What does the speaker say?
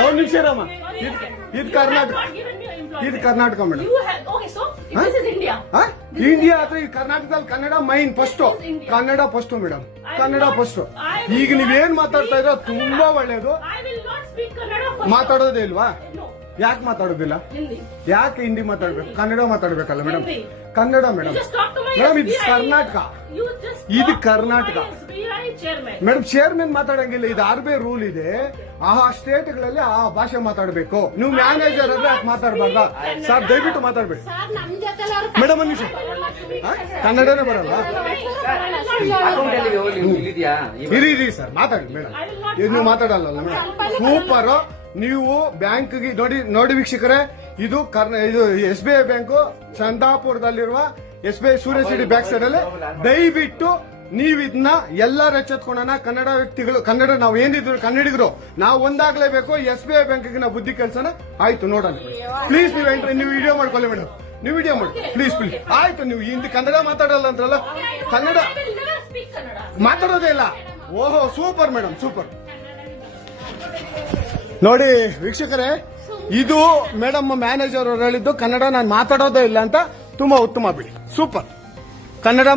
ಒಂದು ನಿಮಿಷ ಇರಮ್ಮ. ಇದು ಕರ್ನಾಟಕ, ಇದು ಕರ್ನಾಟಕ ಮೇಡಮ್. ಇಂಡಿಯಾ ಅಥವಾ ಈ ಕರ್ನಾಟಕದಲ್ಲಿ Kannada main first, Kannada first madam, Kannada first. ಈಗ ನೀವೇನ್ ಮಾತಾಡ್ತಾ ಇರೋ ತುಂಬಾ ಒಳ್ಳೇದು. ಮಾತಾಡೋದೇ ಇಲ್ವಾ? ಯಾಕೆ ಮಾತಾಡೋದಿಲ್ಲ? ಯಾಕೆ ಹಿಂದಿ ಮಾತಾಡ್ಬೇಕು? ಕನ್ನಡ ಮಾತಾಡ್ಬೇಕಲ್ಲ ಮೇಡಮ್. ಕನ್ನಡ ಮೇಡಮ್. ಮೇಡಮ್ ಇದು ಕರ್ನಾಟಕ, ಇದು ಕರ್ನಾಟಕ ಮೇಡಮ್. ಚೇರ್ಮನ್ ಮಾತಾಡಂಗಿಲ್ಲ, ಇದು RBI ರೂಲ್ ಇದೆ. ಆ ಸ್ಟೇಟ್ಗಳಲ್ಲಿ ಆ ಭಾಷೆ ಮಾತಾಡಬೇಕು. ನೀವು ಮ್ಯಾನೇಜರ್ ಆದ್ರೆ ಯಾಕೆ ಮಾತಾಡಬಾರ್ದ? ಸರ್ ದಯವಿಟ್ಟು ಮಾತಾಡ್ಬೇಡಿ ಮೇಡಮ್. ಒಂದು ನಿಮಿಷ, ಕನ್ನಡನೇ ಬರಲ್ಲ? ಇರಿ ಸರ್, ಮಾತಾಡಿ ಮೇಡಮ್. ನೀವು ಮಾತಾಡಲ್ಲ ಮೇಡಮ್. ಸೂಪರ್. ನೀವು ಬ್ಯಾಂಕ್ಗೆ ನೋಡಿ ವೀಕ್ಷಕರೇ, ಇದು SBI ಬ್ಯಾಂಕು ಚಂದಾಪುರದಲ್ಲಿರುವ SBI ಸೂರ್ಯ ಸಿಟಿ ಬ್ಯಾಕ್ ಸೈಡ್ ಅಲ್ಲಿ. ದಯವಿಟ್ಟು ನೀವು ಇದನ್ನ ಎಲ್ಲರೂ ಎಚ್ಚೆತ್ಕೊಳ್ಳೋಣ. ಕನ್ನಡ ವ್ಯಕ್ತಿಗಳು, ಕನ್ನಡ ನಾವು ಏನಿದ್ರು ಕನ್ನಡಿಗರು ನಾವು ಒಂದಾಗ್ಲೇಬೇಕು. SBI ಬ್ಯಾಂಕ್ಗೆ ನಾವು ಬುದ್ಧಿ ಕಲ್ಸೋಣ. ಆಯ್ತು, ನೋಡೋಣ ಪ್ಲೀಸ್. ನೀವು ವಿಡಿಯೋ ಮಾಡ್ಕೊಳ್ಳಿ ಮೇಡಮ್, ನೀವು ವಿಡಿಯೋ ಮಾಡಿ ಪ್ಲೀಸ್ ಪ್ಲೀಸ್. ಆಯ್ತು, ನೀವು ಹಿಂದಿ ಕನ್ನಡ ಮಾತಾಡಲ್ಲ ಅಂದ್ರಲ್ಲ, ಕನ್ನಡ ಮಾತಾಡೋದೇ ಇಲ್ಲ. ಓಹೋ, ಸೂಪರ್ ಮೇಡಮ್, ಸೂಪರ್. ನೋಡಿ ವೀಕ್ಷಕರೇ, ಇದು ಮೇಡಮ್ ಮ್ಯಾನೇಜರ್ ಅವರು ಹೇಳಿದ್ದು ಕನ್ನಡ ನಾನು ಮಾತಾಡೋದೇ ಇಲ್ಲ ಅಂತ. ತುಂಬಾ ಉತ್ತಮ ಬಿಡಿ, ಸೂಪರ್. ಕನ್ನಡ